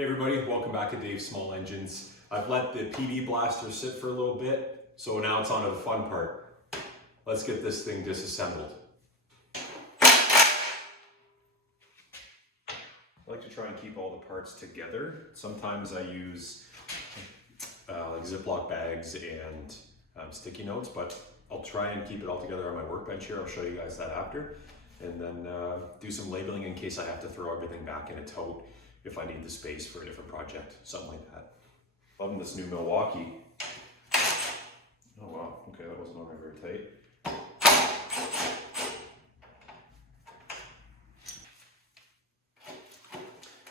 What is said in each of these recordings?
Hey everybody, welcome back to Dave's Small Engines. I've let the PD blaster sit for a little bit, so now it's on to the fun part. Let's get this thing disassembled. I like to try and keep all the parts together. Sometimes I use like Ziploc bags and sticky notes, but I'll try and keep it all together on my workbench here. I'll show you guys that after. And then do some labeling in case I have to throw everything back in a tote if I need the space for a different project, something like that. Loving this new Milwaukee. Oh wow, okay, that wasn't on there very tight.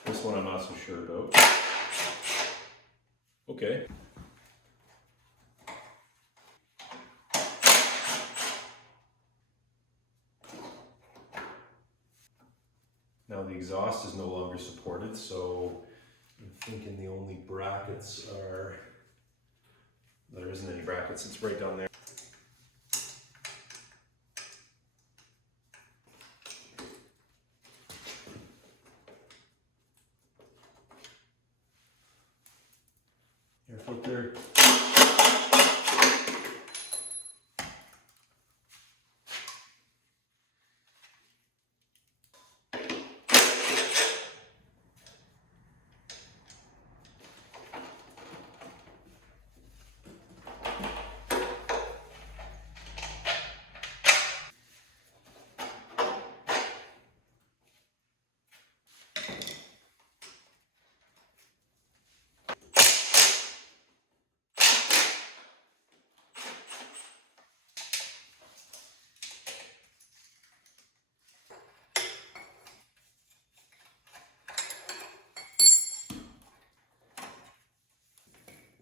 This one I'm not so sure about. Okay. Now the exhaust is no longer supported, so I'm thinking the only brackets are, there isn't any brackets, it's right down there. Air filter.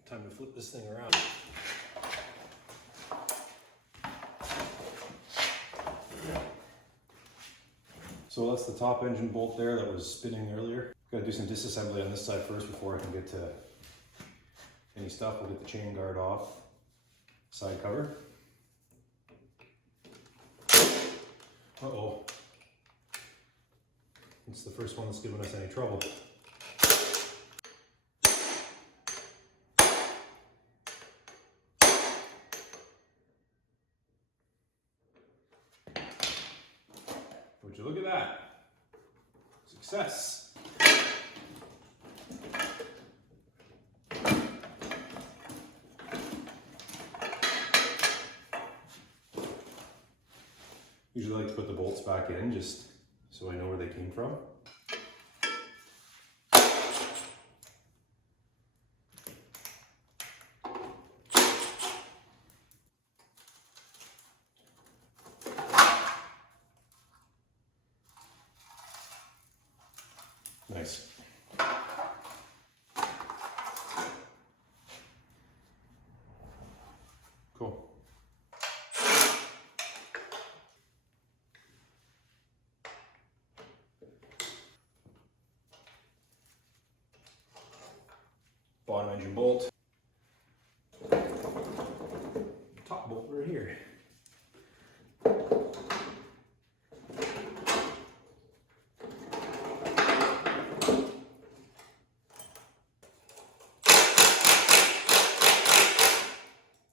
Time to flip this thing around. So that's the top engine bolt there that was spinning earlier. Gotta do some disassembly on this side first before I can get to any stuff. We'll get the chain guard off, side cover. Uh-oh. It's the first one that's given us any trouble. Would you look at that? Success. Usually like to put the bolts back in just so I know where they came from. Nice. Cool. Bottom engine bolt. Top bolt right here.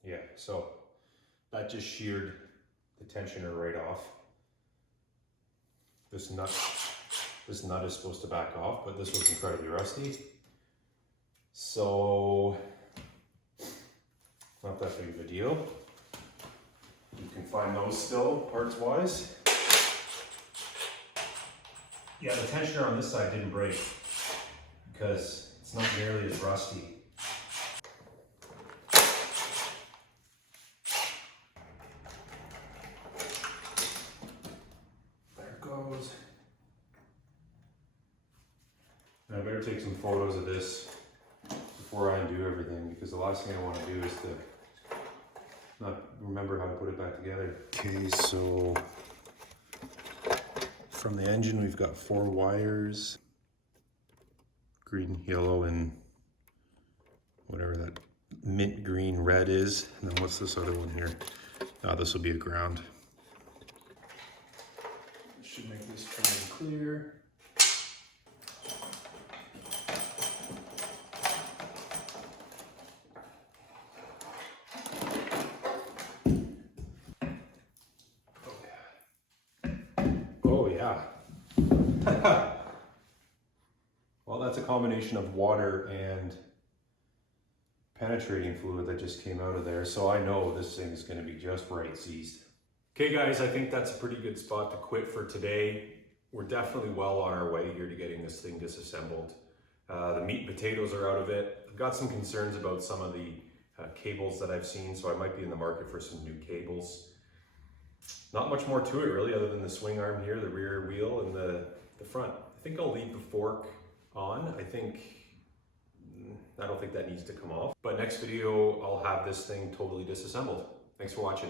Yeah, so that just sheared the tensioner right off. This nut is supposed to back off, but this was incredibly rusty. So, not that big of a deal. You can find those still, parts wise. Yeah, the tensioner on this side didn't break because it's not nearly as rusty. There it goes. Now I better take some photos of this before I undo everything, because the last thing I want to do is to not remember how to put it back together. Okay, so from the engine we've got 4 wires, green, yellow, and whatever that mint green red is. And then what's this other one here? This will be a ground. Should make this fairly clear. Well, that's a combination of water and penetrating fluid that just came out of there, so I know this thing is going to be just right seized. Okay guys, I think that's a pretty good spot to quit for today. We're definitely well on our way here to getting this thing disassembled. The meat and potatoes are out of it. I've got some concerns about some of the cables that I've seen, so I might be in the market for some new cables. Not much more to it really, other than the swing arm here, the rear wheel, and the front. I think I'll leave the fork on. I don't think that needs to come off. But next video, I'll have this thing totally disassembled. Thanks for watching.